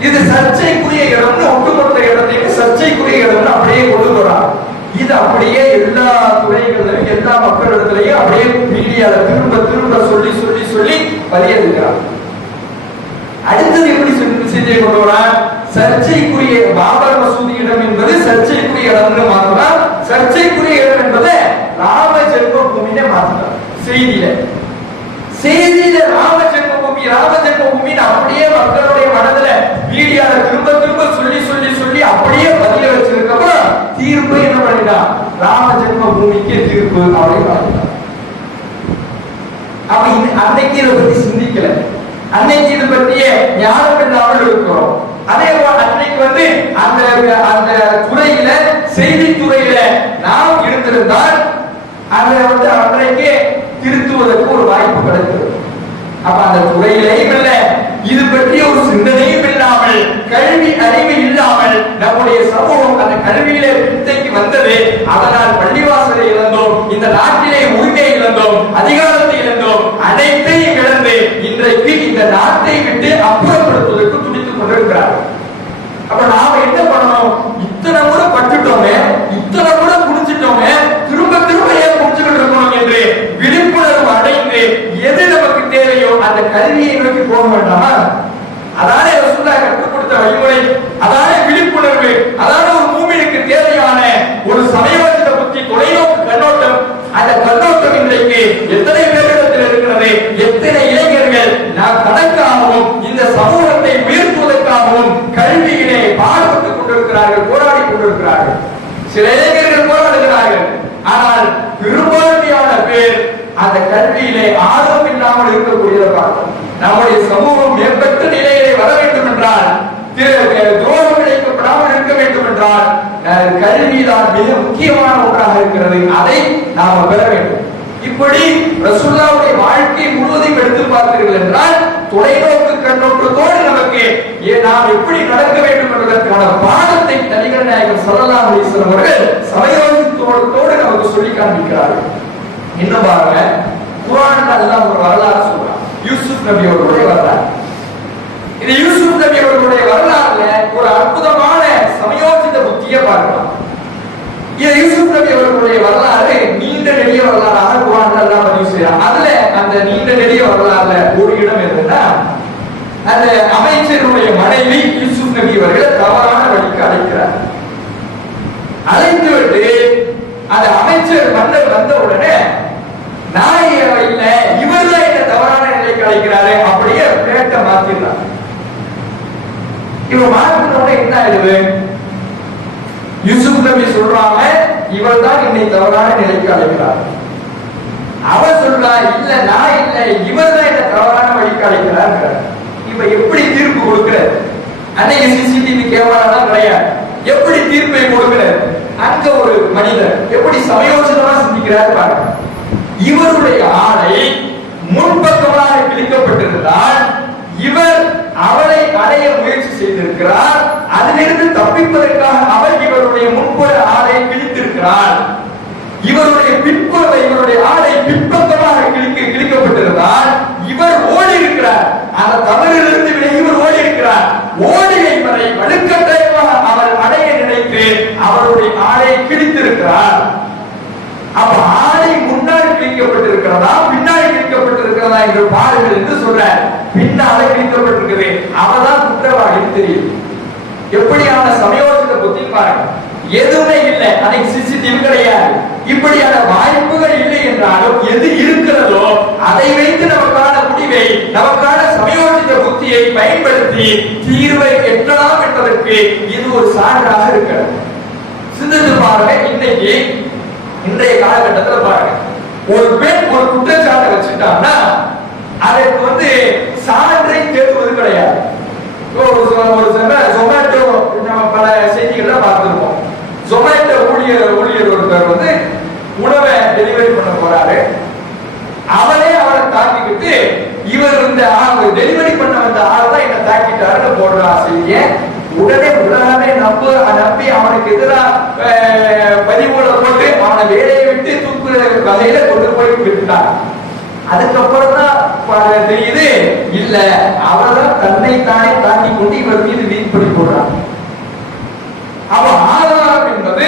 இது சர்ச்சைக்குரிய இடம்னு ஒட்டுமொத்த இடத்தையும் சர்ச்சைக்குரிய இடம்னு அப்படியே கொண்டு வராங்க. இது அப்படியே எல்லா துறைகளிலும் எல்லா மக்களிடத்திலையும் அப்படியே மீடியால திரும்ப சொல்லி பதியெடுக்கிறாங்க. அடுத்தது எப்படி செய்தியை கொண்டு வர? சர்ச்சைக்குரிய பாபர் மசூதி இடம் என்பது சர்ச்சைக்குரிய இடம்னு மாற்றலாம். சர்ச்சைக்குரிய இடம் என்பதை ராம ஜென்மபூமியில மாற்றலாம். செய்தியில ராம ஜென்மபூமின்னு அப்படியே மக்களுடைய மனதுல மீடியால திரும்ப சொல்லி அப்படியே பதிய வச்சிருக்கப்ப தீர்ப்பு என்ன பண்ணிட்டா? ராம ஜென்மபூமிக்கு தீர்ப்பு அப்படின்னு. அப்ப அன்னைக்கு இதை பத்தி சிந்திக்கல, அன்னைக்கு இது பற்றிய ஞானம் இல்லாமல் இருக்கிறோம். அதே போல அன்னைக்கு அந்த துறையில செய்தி துறையில நாம் இருந்திருந்தால் அதை அன்றைக்கு திருத்துவதற்கு ஒரு வாய்ப்பு கிடைக்கிறது. அப்ப அந்த துறையிலையும் இல்லை, இது பற்றி ஒரு சிந்தனையும் இல்லாமல், கல்வி அறிவு இல்லாமல் நம்முடைய சமூகம் அந்த கல்வியில பின்தங்கி வந்தது. அதனால் பள்ளிவாசலை இழந்தோம், இந்த நாட்டிலே உரிமை இழந்தோம், அதிகாரத்தை இழந்தோம், அனைத்தையும் இழந்து இன்றைக்கு இந்த நாட்டை விட்டு அப்புறப்படுத்துவதற்கு துடித்துக் கொண்டிருக்கிறார். அப்ப நாம என்ன பண்ணணும்? இத்தனை கூட பட்டுட்டோமே, இத்தனை கூட புடிச்சிட்டோமே, திரும்ப ஏன் புடிச்சுக்கிட்டு இருக்கணும் என்று விழிப்புணர்வு அடைந்து எது நமக்கு தேவையோ அந்த கல்வியை நோக்கி போக வேண்டாமா? அதான ரசூலுல்லாஹ் கற்றுக் கொடுத்த வழிமுறை, அதான விழிப்புணர்வு, அதான ஒரு மூமினுக்கு தேவையான ஒரு சமயோசித புத்தி, தொலைநோக்கு கண்ணோட்டம். அந்த கண்ணோட்டம் இன்றைக்கு எத்தனை பேரிடத்தில் இருக்கிறது? எத்தனை இளைஞர்கள் நான் தனக்காகவும் இந்த சமூகத்தை உயர்த்துவதற்காகவும் கல்வியிலே பாடுபட்டுக் கொண்டிருக்கிறார்கள், போராடி கொண்டிருக்கிறார்கள். சில இளைஞர்கள் போராடுகிறார்கள், ஆனால் பெரும்பான்மையான பேர் அந்த கல்வியிலே ஆர்வம் இல்லாமல் இருக்கக்கூடியதை பார்க்கிறோம். நம்முடைய சமூகம் மேம்பட்ட நிலையிலே வர வேண்டும் என்றால், துரோகம் இழைக்கப்படாமல் இருக்க வேண்டும் என்றால் கல்விதான் மிக முக்கியமான ஒன்றாக இருக்கிறது. அதை நாம பெற வேண்டும். இப்படி ரசூலுல்லாஹ்வுடைய வாழ்க்கை முழுவதையும் எடுத்து பார்த்தீர்கள் என்றால் தொலைநோக்கு கண்ணோட்டத்தோடு நமக்கு நாம் எப்படி நடக்க வேண்டும் என்பதற்கான பாடத்தை நபிகள் நாயகம் ஸல்லல்லாஹு அலைஹி வஸல்லம் அவர்கள் சமயோசித்தோடு நமக்கு சொல்லி காண்பிக்கிறார்கள். இன்னும் பாருங்க, குர்ஆன்ல அல்லாஹ் ஒரு வரலாறு சொல்றான், யூசுப் நபி அவர்களுடைய வரலாறு. இது யூசுப் நபி அவர்களுடைய வரலாறுல ஒரு அற்புதமான சமயோசித புத்தியை பார்க்கலாம். இது யூசுப் நபி அவர்களுடைய வரலாறு நீண்ட நெடிய வரலாறாக குர்ஆன்ல அல்லாஹ் பதிவு செய்றான். அதுல அந்த நீண்ட நெடிய வரலாறுல ஒரு இடம் என்னன்னா, அந்த அமைச்சருடைய மனைவி யூசுப் நபி அவர்களை தவறான வழிக்கு அழைக்கிறார். அழைத்து விட்டு அந்த அமைச்சர் மன்னர் வந்த உடனே நான் இல்ல இவர்தான் என்ன தவறான நிலைக்கு அழைக்கிறாரு அப்படியே பேட்டை மாத்திடுறார். இவன் மாத்தினோட என்ன ஆயிடுது? யூசுப் நபி சொல்றாங்க இவள் தான் என்னை தவறான நிலைக்கு அழைக்கிறார். அவன் சொல்றா இல்ல நான் இல்ல இவர் தான் என்ன தவறான வழிக்கு அழைக்கிறார். இப்ப எப்படி தீர்ப்பு கொடுக்கிறார்? அன்னைக்கு சிசிடிவி கேமரா கிடையாது. எப்படி தீர்ப்பை கொடுக்கிறார்? அங்க ஒரு மனிதர் எப்படி சமயோசிதமா சிந்திக்கிறார் பாருங்க. இவருடைய ஆடை முன்பக்கமாக கிழிக்கப்பட்டிருந்தால் இவர் அவளை அடைய முயற்சி செய்திருக்கிறார். அதிலிருந்து தப்பிப்பதற்காக அவர் இவருடைய முன்புற ஆடை கிழித்திருக்கிறார். இவருடைய பின்புற இவருடைய ஆடை பின்பக்கமாக கிழிக்கப்பட்டிருந்தால் இவர் ஓடி இருக்கிறார். அந்த தவறிலிருந்து விட இவர் ஓடி இருக்கிறார். ஓடிய இவரை வலுக்கட்டாயமாக அவர் அடைய நினைத்து அவருடைய ஆடை கிழித்திருக்கிறார். அப்ப ஆடை முன்னால் கிழிக்கப்பட்டிருக்கிறதா பின்னால் கிழிக்கப்பட்டிருக்கிறதா என்று பாருங்கள் என்று சொல்றார். பின்னால கிழிக்கப்பட்டிருக்கிறது. அவதான் குற்றவாளி தெரியும். எப்படியான சமயோசித புத்தி பாருங்க. எதுவுமே இல்லை, அன்னைக்கு சிசிடிவி கிடையாது. இப்படியான வாய்ப்புகள் இல்லை என்றாலும் எது இருக்கிறதோ அதை வைத்து நமக்கான முடிவை நமக்கான சமயோசித புத்தியை பயன்படுத்தி தீர்வை எட்டலாம் என்பதற்கு இது ஒரு சான்றாக இருக்கிறது. சிந்தித்து பாருங்க. இன்னைக்கு இன்றைய காலகட்டத்தில் பாருங்க, ஒரு பெண் ஒரு குற்றச்சாட்டை வச்சுட்டான்னா அதற்கு சான்றை தேடுவது கிடையாது. ஒரு ஜொமேட்டோ நம்ம பல செய்திகளை பார்த்திருப்போம். ஜொமேட்டோ ஊழியர் ஒருத்தர் உணவை டெலிவரி பண்ண போறாரு. அவரே அவரை தாக்கிக்கிட்டு இவர் டெலிவரி பண்ண வந்த ஆள் தான் என்ன தாக்கிட்டாருன்னு போடுறா செய்திய. உடனே உலகமே நம்பி அவனுக்கு எதிராக பதிவுகளை போட்டு அவனை வேலையை விட்டு தூக்குற வகையில கொண்டு போய் விட்டுட்டார். அதுக்கப்புறம் தான் தெரியுது இல்ல அவர்தான் தன்னைத்தானே தாண்டி கொண்டு இவர் மீது வீண்படி போடுறான். அவ ஆதாரம் என்பது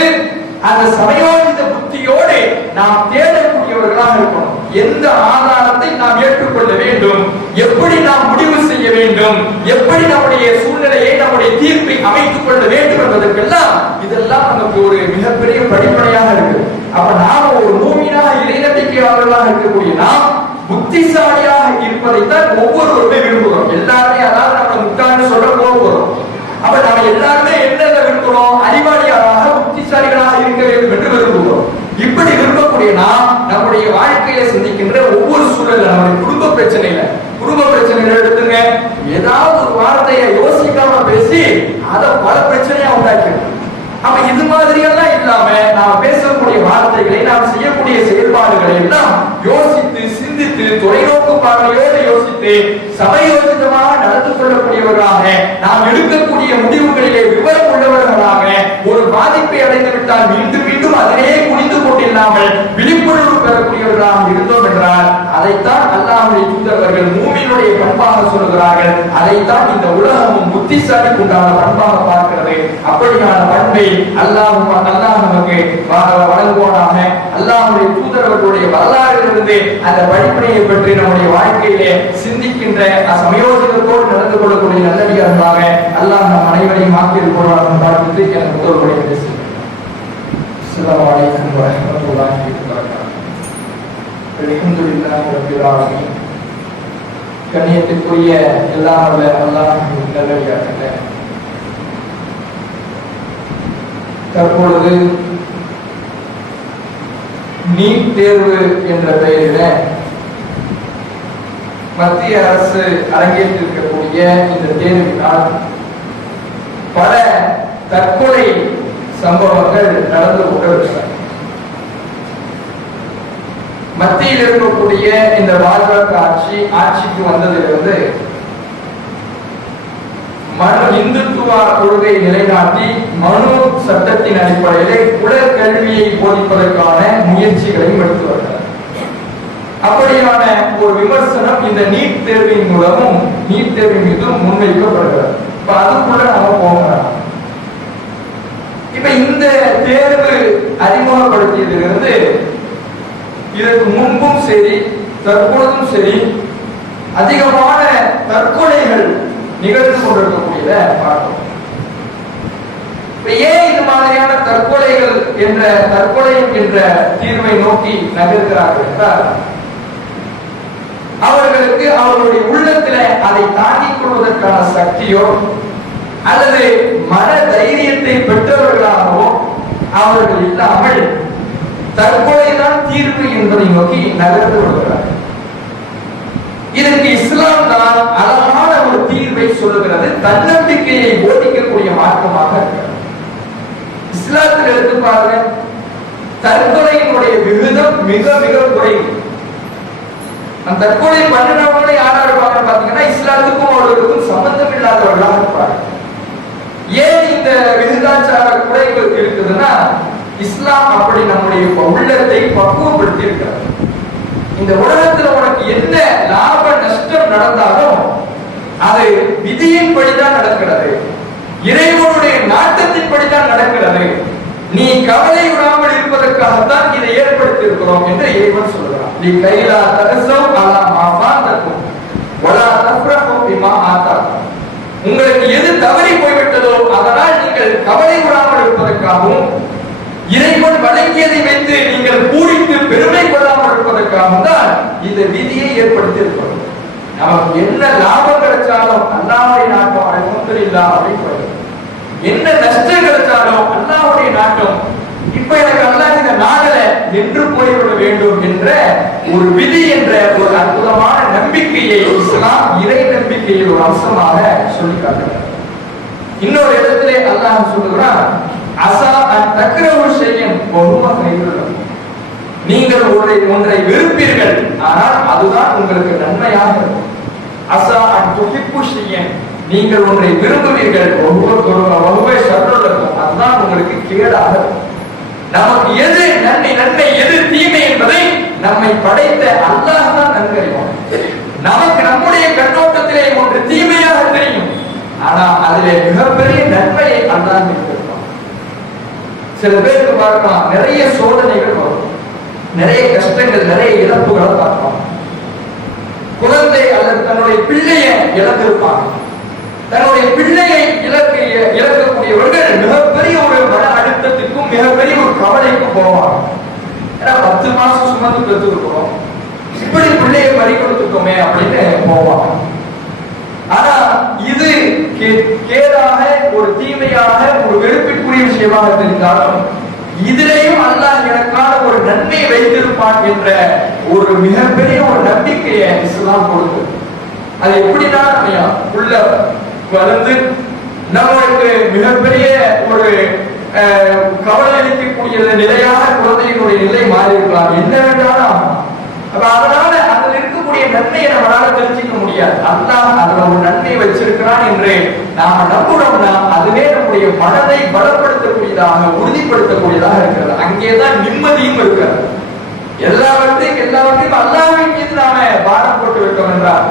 அந்த சமயோசித புத்தியோடு நாம் தேடக்கூடியவர்களாக இருக்கணும். எந்த ஆதாரத்தை நாம் ஏற்றுக்கொள்ள வேண்டும், எப்படி நாம் முடிவு செய்ய வேண்டும், எப்படி நம்முடைய சூழ்நிலையை நம்முடைய தீர்ப்பை அமைத்துக் கொள்ள வேண்டும் என்பதற்கெல்லாம் இதெல்லாம் நமக்கு ஒரு மிகப்பெரிய படிப்பனையாக இருக்கு. அப்ப நாம ஒரு மூமினாக இறை நம்பிக்கையாளர்களாக இருக்கக்கூடிய நாம் புத்திசாலியாக இருப்பதைத்தான் ஒவ்வொருவருமே விரும்புகிறோம். எல்லாருமே அதாவது நம்ம முட்டாள்னு சொல்ல போகிறோம். அப்ப நம்ம எல்லாருமே என்ன விரும்புகிறோம்? அறிவாளியாக புத்திசாலிகளாக இருக்க வேண்டும் என்று விரும்புகிறோம். இப்படி விரும்பக்கூடிய நாம் நம்முடைய வாழ்க்கையில சந்திக்கின்ற ஒவ்வொரு சூழல்ல நம்முடைய குடும்ப பிரச்சனைகள் எடுத்துங்க. ஏதாவது ஒரு வார்த்தையை யோசிக்காம பேசி அதை பல பிரச்சனையா உண்டாக்கி. அப்ப இது மாதிரியெல்லாம் இல்லாம நாம் பேசக்கூடிய வார்த்தைகளை நாம் செய்யக்கூடிய செயல்பாடுகளை எல்லாம் யோசித்து சிந்தித்து தொலைநோக்கு பார்வையோடு யோசித்து சமயோசிதமாக நடந்து கொள்ளக்கூடியவர்களாக நாம் எடுக்கக்கூடிய முடிவுகளிலே விவரம் உள்ளவர்களாக ஒரு பாதிப்பை அடைந்து விட்டால் மீண்டும் மீண்டும் அதிலேயே குனிந்து கொண்டில்லாமல் விழிப்புணர்வு பெறக்கூடியவர்களாக இருந்தோம் என்றால் அதைத்தான் அல்லாஹ்வுடைய தூதர்கள் மூமினுடைய பண்பாக சொல்கிறார்கள். அதைத்தான் இந்த உலகமும் புத்திசாலிக்கு உண்டான பண்பாக பார்க்கிறது. அப்படியான பண்பை அல்லாஹ் நமக்கு வழங்குவானாக. அல்லாஹ்வுடைய தூதர்களுடைய வரலாறிலிருந்து அந்த படிப்பினையை பற்றி நம்முடைய வாழ்க்கையிலே சிந்திக்கின்ற சமயோஜனத்தோடு நடந்து கொள்ளக்கூடிய நல்லடியார்களாக அல்லாஹ் நம் அனைவரையும் ஆக்கியிருப்போம் பார்த்து எனக்கு முதல்வரை பேசுகிறேன். அஸ்ஸலாமு அலைக்கும் வரஹ்மத்துல்லாஹி வபரகாத்துஹு. அல்ஹம்துலில்லாஹி ரப்பில் ஆலமீன். கண்ணியத்திற்குரிய எல்லாம் வல்ல அல்லாஹ்வின் நல்லடியார்களே, தற்பொழுது நீட் தேர்வு என்ற பெயரில மத்திய அரசு அரங்கேற்றிருக்கக்கூடிய இந்த தேர்வினால் பல தற்கொலை சம்பவங்கள் நடந்து கொண்டிருக்கிறது. மத்தியில் இருக்கக்கூடிய இந்த பாஜக ஆட்சிக்கு வந்ததிலிருந்து மனு இந்துத்துவ கொள்கை நிலைநாட்டி மனு சட்டத்தின் அடிப்படையிலே குலக்கல்வியை போதிப்பதற்கான முயற்சிகளையும் எடுத்து வருகிறார். அப்படியான ஒரு விமர்சனம் இந்த நீட் தேர்வின் மூலமும் நீட் தேர்வின் மீதும் முன்வைக்கப்படுகிறது. இப்ப அதுக்குள்ள நம்ம போகிறோம். இப்ப இந்த தேர்வு அறிமுகப்படுத்தியதிலிருந்து இதற்கு முன்பும் சரி தற்பொழுதும் சரி அதிகமான தற்கொலைகள் நிகழ்ந்து கொண்டிருக்கக்கூடியத பார்க்கிறோம். ஏன் இது மாதிரியான தற்கொலைகள் தற்கொலை என்ற தீர்வை நோக்கி நகர்கிறார்கள் என்றால் அவர்களுக்கு அவர்களுடைய உள்ளத்துல அதை தாங்கிக் கொள்வதற்கான சக்தியோ அல்லது மன தைரியத்தை பெற்றவர்களாகவோ அவர்கள் இல்லாமல் தற்கொலைதான் தீர்வு என்பதை நோக்கி நகர்ந்து கொள்கிறார்கள். இதற்கு இஸ்லாம் தான் அழகான ஒரு தீர்வை சொல்லுகிறது. தன்னம்பிக்கையை போதிக்கக்கூடிய மார்க்கமாக இருக்கிறது. இஸ்லாத்தில் எடுத்து பாருங்க, தற்கொலையினுடைய விகிதம் மிக மிக குறைவு. அந்த தற்கொலை பண்ணினவங்களும் யாரா இருப்பாங்க பாத்தீங்கன்னா, இஸ்லாத்துக்கும் அவர்களுக்கும் சம்பந்தம் இல்லாதவர்களாக இருப்பாங்க. ஏன் இந்த விகிதாச்சார குறைவு இருக்குதுன்னா, இஸ்லாம் அப்படி நம்முடைய உள்ளத்தை பக்குவப்படுத்தி இருக்கிறது. இந்த உலகத்துல உனக்கு என்ன லாப நஷ்டம் நடந்தாலும் அது விதியின்படிதான் நடக்கிறது, இறைவனுடைய நாட்டத்தின்படிதான் நடக்கிறது. நீ கவலை விடாமல் இருப்பதற்காகத்தான் இதை ஏற்படுத்தி இருக்கிறோம் என்று இறைவன் சொல்கிறான். நீ கைலா தரசம் அலா மாஃபாதக்கும் வலா தஃப்ரஹு பிமா ஆதாக்கும். உங்களுக்கு எது தவறி போய்விட்டதோ அதனால் நீங்கள் கவலை விடாமல் இருப்பதற்காகவும், இறைவன் வழங்கியதை வைத்து நீங்கள் பூரித்து பெருமை கொள்ளாமல் இருப்பதற்காகவும் தான் இந்த விதியை ஏற்படுத்தி இருக்கிறோம். நமக்கு என்ன லாபம் கிடைச்சாலும் அல்லாஹ்வுடைய நாட்டம் அல்ஹம்துலில்லாஹ் அப்படின்னு, என்ன நஷ்டம் கிடைச்சாலும் அல்லாஹ்வுடைய நாட்டம், இப்ப எனக்கு அல்லாஹ் இந்த நாடல நின்று போய்விட வேண்டும் என்ற ஒரு விதி என்ற ஒரு அற்புதமான நம்பிக்கையை இஸ்லாம் இறை நம்பிக்கையில் ஒரு அம்சமாக சொல்லி காட்டுகிறார். இன்னொரு இடத்திலே அல்லாஹ் சொல்லுகிறான், அஸா அன் தக்ரஹு ஷையன் வஹுவ கைருல் லக்கும். நீங்கள் ஒன்றை வெறுப்பீர்கள், ஆனால் அதுதான் உங்களுக்கு நன்மையாக இருக்கும். அஸா அன் துஹிப்பு ஷையன், நீங்கள் ஒன்றை விரும்புவீர்கள், வஹுவ ஷர்ருல் லக்கும், அதுதான் உங்களுக்கு கேடாக இருக்கும். நமக்கு எது நன்மை எது தீமை என்பதை நம்மை படைத்த அல்லாஹ் தான் நன்கு அறிவான். நமக்கு நம்முடைய கண்ணோட்டத்திலே ஒன்று தீமையாக தெரியும், ஆனா அதிலே மிகப்பெரிய நன்மையை அல்லாஹ் வைத்திருப்பான். சில பேருக்கு பார்க்கலாம், நிறைய சோதனைகள் வரும், நிறைய கஷ்டங்கள், நிறைய இழப்புகளை பார்ப்பாங்க. குழந்தை அல்லது தன்னுடைய பிள்ளையை இழந்திருப்பாங்க. தன்னுடைய பிள்ளையை இழக்கக்கூடியவர்கள் மிகப்பெரிய ஒரு மன அழுத்தத்துக்கும் மிகப்பெரிய ஒரு கவலைக்கும் போவாங்க. ஏன்னா 10 மாசம் சுமந்து பெற்றிருக்கிறோம், இப்படி பிள்ளையை பறி கொடுத்துட்டோமே அப்படின்னு போவாங்க. ஆனா இது கேடாக, ஒரு தீமையாக, ஒரு வெறுப்பிற்குரிய விஷயமாக தெரிந்தாலும் இதிலேயும் அல்லாஹ் எனக்கான ஒரு நன்மையை வைத்திருப்பான் என்ற ஒரு மிகப்பெரிய ஒரு நம்பிக்கையை இஸ்லாம் கொடுத்து, அது எப்படின்னா நம்ம உள்ள வளர்ந்து நம்மளுக்கு மிகப்பெரிய ஒரு கவலை அளிக்கக்கூடிய நிலையான குழந்தையினுடைய நிலை மாறி இருக்கலாம், என்ன வேண்டாலும். அப்ப அதனால அதில் இருக்கக்கூடிய நன்மையை நம்மளால தெரிஞ்சிக்க முடியாது. அல்லாஹ் அதுல ஒரு நன்மை வச்சிருக்கிறான் என்று நாம நம்புறோம்னா அதுவே நம்முடைய மனதை பலப்படுத்தக்கூடியதாக, உறுதிப்படுத்தக்கூடியதாக இருக்கிறது. அங்கேதான் நிம்மதியும் இருக்கிறது. எல்லாவற்றையும் அல்லாஹ்வின் மீது நாம பாரம் போட்டு விட்டோம் என்றால்,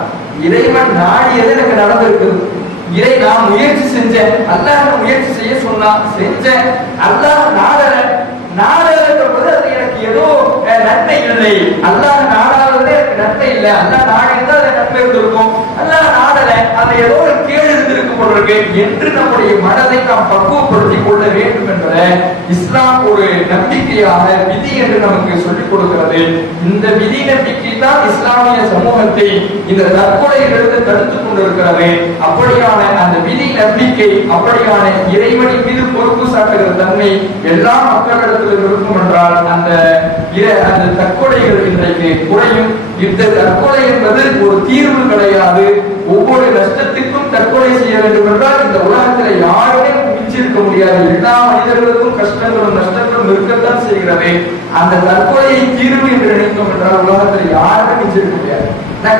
இறைவன் நாடியது எனக்கு நடந்திருக்குது, இறை நான் முயற்சி செஞ்சேன், அல்லாஹ் முயற்சி செய்ய சொன்னா செஞ்சேன், அல்லாஹ் நாடகன்ற போது அது எனக்கு ஏதோ நன்மை இல்லை, அல்லாஹ் நாடாதது எனக்கு நன்மை இல்லை, அல்லாஹ் நாடினா அது நன்மை இருந்திருக்கும், அல்லாஹ் நாடல அது ஏதோ ஒரு கேடு இருந்திருக்கும் போல என்று நம்முடைய மனதை நாம் பக்குவப்படுத்திக் கொள்ள வேண்டும் என்பதை இஸ்லாம் ஒரு நம்பிக்கையாக, விதி என்று நமக்கு சொல்லிக் கொடுக்கிறது. இந்த விதி நம்பிக்கை தான் இஸ்லாமிய சமூகத்தை இந்த தற்கொலையிலிருந்து தடுத்துக் கொண்டிருக்கிறது. அப்படியான அந்த விதி நம்பிக்கை, அப்படியான இறைவனின் மீது பொறுப்பு சாட்டுகிற தன்மை எல்லா மக்களிடத்திலும் இருக்கும் என்றால் அந்த தற்கொலைகள் இன்றைக்கு குறையும். இந்த தற்கொலை என்பது ஒரு தீர்வு கிடையாது. ஒவ்வொரு நஷ்டத்துக்கும் தற்கொலை செய்ய வேண்டும் என்றால் இந்த உலகத்தில் யாருமே மிஞ்சிருக்க முடியாது. எல்லா மனிதர்களுக்கும் கஷ்டங்களும் நஷ்டங்களும் இருக்கத்தான் செய்கிறது. அந்த தற்கொலையை தீர்வு என்று நினைக்கும் என்றால் உலகத்தில் யாருமே மிஞ்சிருக்க முடியாது.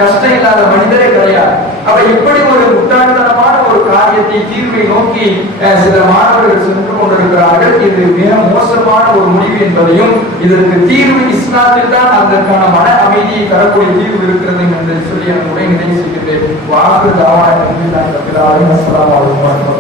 கஷ்டம் இல்லாத மனிதரே கிடையாது. அப்ப இப்படி ஒரு முட்டாள்தனமான ஒரு காரியத்தை, தீர்வை நோக்கி சில மாணவர்கள் சென்று கொண்டிருக்கிறார்கள். இது மிக மோசமான ஒரு முடிவு என்பதையும், இதற்கு தீர்வு இஸ்லாத்தில் தான் அதற்கான மன அமைதியை தரக்கூடிய தீர்வு இருக்கிறது என்று சொல்லி என்னுடைய நினைவு செய்கின்றேன். வாக்கு தாவான அஸ்ஸலாமு அலைக்கும்.